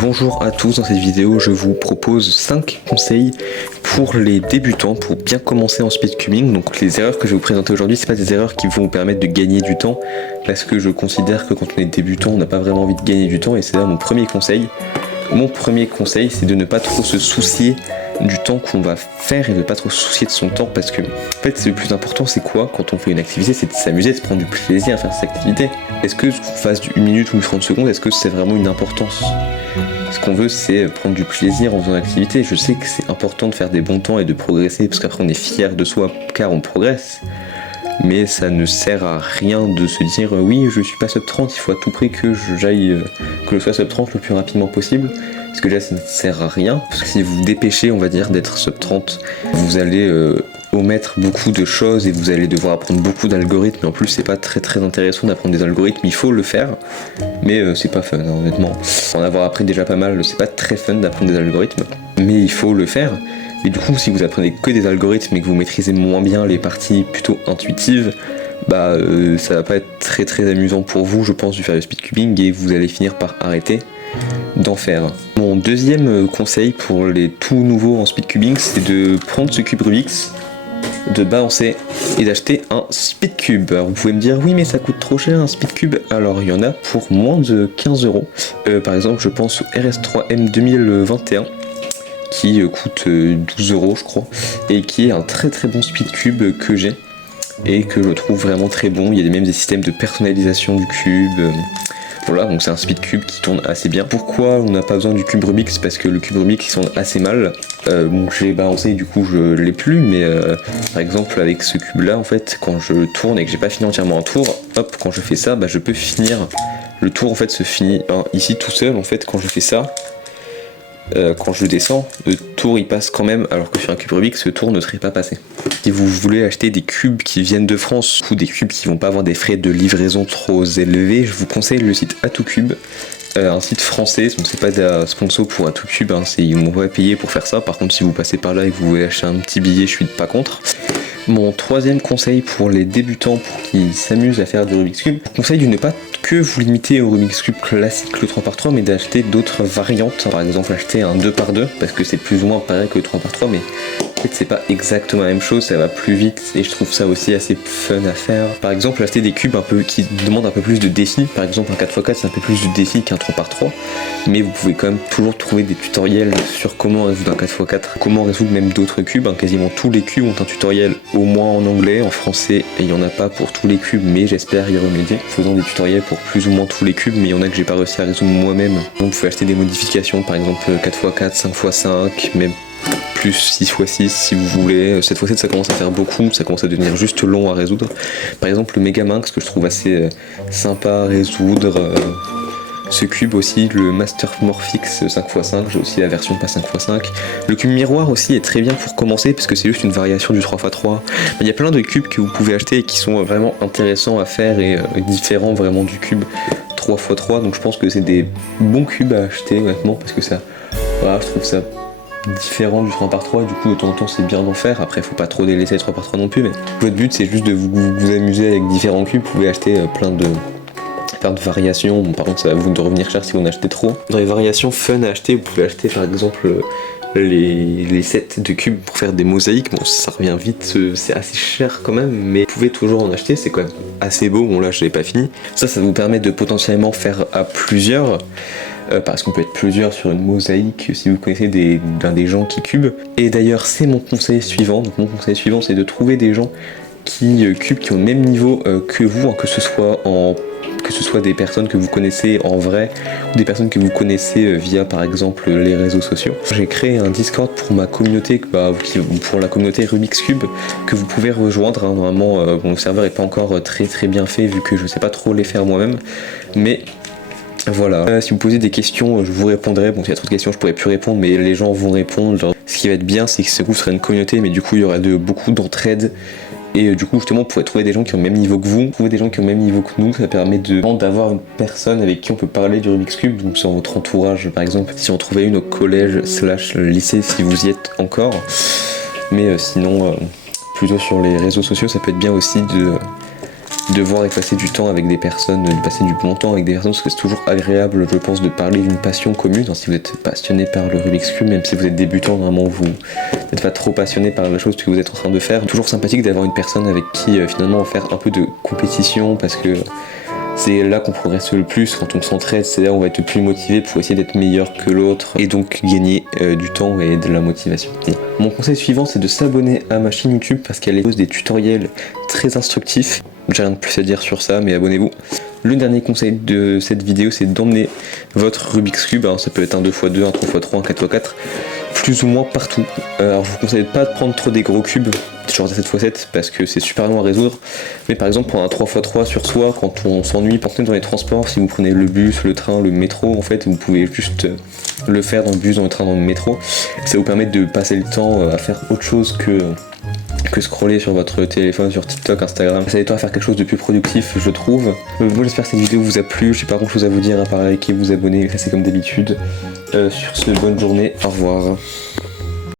Bonjour à tous, dans cette vidéo je vous propose 5 conseils pour les débutants pour bien commencer en speedcubing. Donc les erreurs que je vais vous présenter aujourd'hui, c'est pas des erreurs qui vont vous permettre de gagner du temps, parce que je considère que quand on est débutant on n'a pas vraiment envie de gagner du temps, et c'est là mon premier conseil. Mon premier conseil, c'est de ne pas trop se soucier du temps qu'on va faire et de ne pas trop se soucier de son temps, parce que en fait le plus important c'est quoi quand on fait une activité? C'est de s'amuser, de prendre du plaisir à faire cette activité. Est-ce que qu'on fasse du 1 minute ou du 30 secondes, est-ce que c'est vraiment une importance? Ce qu'on veut, c'est prendre du plaisir en faisant l'activité. Je sais que c'est important de faire des bons temps et de progresser, parce qu'après on est fier de soi car on progresse. Mais ça ne sert à rien de se dire oui, je suis pas sub 30, il faut à tout prix que je sois sub 30 le plus rapidement possible. Parce que là, ça ne sert à rien. Parce que si vous vous dépêchez, on va dire, d'être sub 30, vous allez omettre beaucoup de choses et vous allez devoir apprendre beaucoup d'algorithmes. Et en plus, c'est pas très intéressant d'apprendre des algorithmes. Il faut le faire, mais c'est pas fun, hein, honnêtement. En avoir appris déjà pas mal, c'est pas très fun d'apprendre des algorithmes, mais il faut le faire. Et du coup, si vous apprenez que des algorithmes et que vous maîtrisez moins bien les parties plutôt intuitives, ça va pas être très amusant pour vous, je pense, de faire le speedcubing, et vous allez finir par arrêter d'en faire. Mon deuxième conseil pour les tout nouveaux en speedcubing, c'est de prendre ce cube Rubik's, de balancer et d'acheter un speedcube. Alors vous pouvez me dire oui mais ça coûte trop cher un speedcube. Alors il y en a pour moins de 15 €. Par exemple je pense au RS3M 2021 qui coûte 12 € je crois, et qui est un très bon speedcube que j'ai et que je trouve vraiment très bon. Il y a même des systèmes de personnalisation du cube. Voilà, donc c'est un speedcube qui tourne assez bien. Pourquoi on n'a pas besoin du cube Rubik's? Parce que le cube Rubik's il tourne assez mal. Bon, je l'ai balancé, du coup je l'ai plus, mais par exemple avec ce cube là, en fait, quand je tourne et que j'ai pas fini entièrement un tour, hop, quand je fais ça, je peux finir. Le tour en fait se finit ici tout seul, en fait, quand je fais ça. Quand je descends, le tour il passe quand même, alors que sur un cube Rubik's, ce tour ne serait pas passé. Si vous voulez acheter des cubes qui viennent de France ou des cubes qui vont pas avoir des frais de livraison trop élevés, je vous conseille le site A2Cube, un site français. Donc c'est pas des sponsors pour A2Cube, hein, ils m'ont pas payé pour faire ça. Par contre, si vous passez par là et que vous voulez acheter un petit billet, je suis pas contre. Mon troisième conseil pour les débutants pour qui s'amusent à faire du Rubik's Cube, je conseille de ne pas que vous limiter au Rubik's Cube classique, le 3x3, mais d'acheter d'autres variantes. Par exemple acheter un 2x2, parce que c'est plus ou moins pareil que le 3x3, mais en fait c'est pas exactement la même chose, ça va plus vite et je trouve ça aussi assez fun à faire. Par exemple acheter des cubes qui demandent un peu plus de défis. Par exemple un 4x4 c'est un peu plus de défi qu'un 3x3, mais vous pouvez quand même toujours trouver des tutoriels sur comment résoudre un 4x4, comment résoudre même d'autres cubes. Quasiment tous les cubes ont un tutoriel, au moins en anglais. En français il n'y en a pas pour tous les cubes, mais j'espère y remédier, faisant des tutoriels pour plus ou moins tous les cubes, mais il y en a que j'ai pas réussi à résoudre moi-même. Donc vous pouvez acheter des modifications, par exemple 4x4, 5x5, même plus 6x6 si vous voulez. 7x7 ça commence à faire beaucoup, ça commence à devenir juste long à résoudre. Par exemple le Megaminx que je trouve assez sympa à résoudre. Ce cube aussi, le Master Morphix 5x5, j'ai aussi la version pas 5x5. Le cube miroir aussi est très bien pour commencer, parce que c'est juste une variation du 3x3. Il y a plein de cubes que vous pouvez acheter et qui sont vraiment intéressants à faire et différents vraiment du cube 3x3. Donc je pense que c'est des bons cubes à acheter honnêtement, parce que ça, voilà, je trouve ça différent du 3x3, du coup de temps en temps c'est bien d'en faire. Après faut pas trop délaisser les 3x3 non plus, mais votre but c'est juste de vous amuser avec différents cubes. Vous pouvez acheter plein de variations. Bon, par contre ça va vous revenir cher si vous en achetez trop. Dans les variations fun à acheter, vous pouvez acheter par exemple les sets de cubes pour faire des mosaïques. Bon ça revient vite, c'est assez cher quand même, mais vous pouvez toujours en acheter, c'est quand même assez beau. Bon là je l'ai pas fini. Ça vous permet de potentiellement faire à plusieurs, parce qu'on peut être plusieurs sur une mosaïque si vous connaissez des gens qui cubent. Et d'ailleurs c'est mon conseil suivant. Donc mon conseil suivant c'est de trouver des gens qui cubent, qui ont le même niveau que vous, que ce soit des personnes que vous connaissez en vrai ou des personnes que vous connaissez via par exemple les réseaux sociaux. J'ai créé un Discord pour ma communauté, pour la communauté Rubik's Cube, que vous pouvez rejoindre. Normalement le serveur est pas encore très bien fait vu que je sais pas trop les faire moi-même, mais voilà. Si vous posez des questions je vous répondrai. Bon s'il y a trop de questions je pourrais plus répondre, mais les gens vont répondre. Ce qui va être bien c'est que vous serez une communauté, mais du coup il y aura beaucoup d'entraide. Et du coup justement vous pourrez trouver des gens qui ont le même niveau que vous, trouver des gens qui ont le même niveau que nous, ça permet d'avoir une personne avec qui on peut parler du Rubik's Cube, donc sur votre entourage par exemple, si on trouvait une au collège / lycée si vous y êtes encore, mais sinon plutôt sur les réseaux sociaux ça peut être bien aussi devoir y passer du temps avec des personnes, de passer du bon temps avec des personnes, parce que c'est toujours agréable, je pense, de parler d'une passion commune. Si vous êtes passionné par le Rubik's Cube, même si vous êtes débutant, vraiment vous n'êtes pas trop passionné par la chose que vous êtes en train de faire, toujours sympathique d'avoir une personne avec qui finalement faire un peu de compétition, parce que c'est là qu'on progresse le plus quand on s'entraide, c'est là où on va être le plus motivé pour essayer d'être meilleur que l'autre et donc gagner du temps et de la motivation. Mon conseil suivant, c'est de s'abonner à ma chaîne YouTube parce qu'elle pose des tutoriels très instructifs. J'ai rien de plus à dire sur ça, mais abonnez-vous. Le dernier conseil de cette vidéo, c'est d'emmener votre Rubik's Cube, alors ça peut être un 2x2, un 3x3, un 4x4, plus ou moins partout. Alors je vous conseille pas de prendre trop des gros cubes, genre des 7x7, parce que c'est super long à résoudre, mais par exemple prendre un 3x3 sur soi, quand on s'ennuie, par exemple dans les transports, si vous prenez le bus, le train, le métro, en fait, vous pouvez juste le faire dans le bus, dans le train, dans le métro, ça vous permet de passer le temps à faire autre chose que scroller sur votre téléphone, sur TikTok, Instagram. Ça aide à faire quelque chose de plus productif, je trouve. Moi j'espère que cette vidéo vous a plu, j'ai pas grand chose à vous dire à part liker, vous abonner, ça c'est comme d'habitude. Sur ce, bonne journée, au revoir.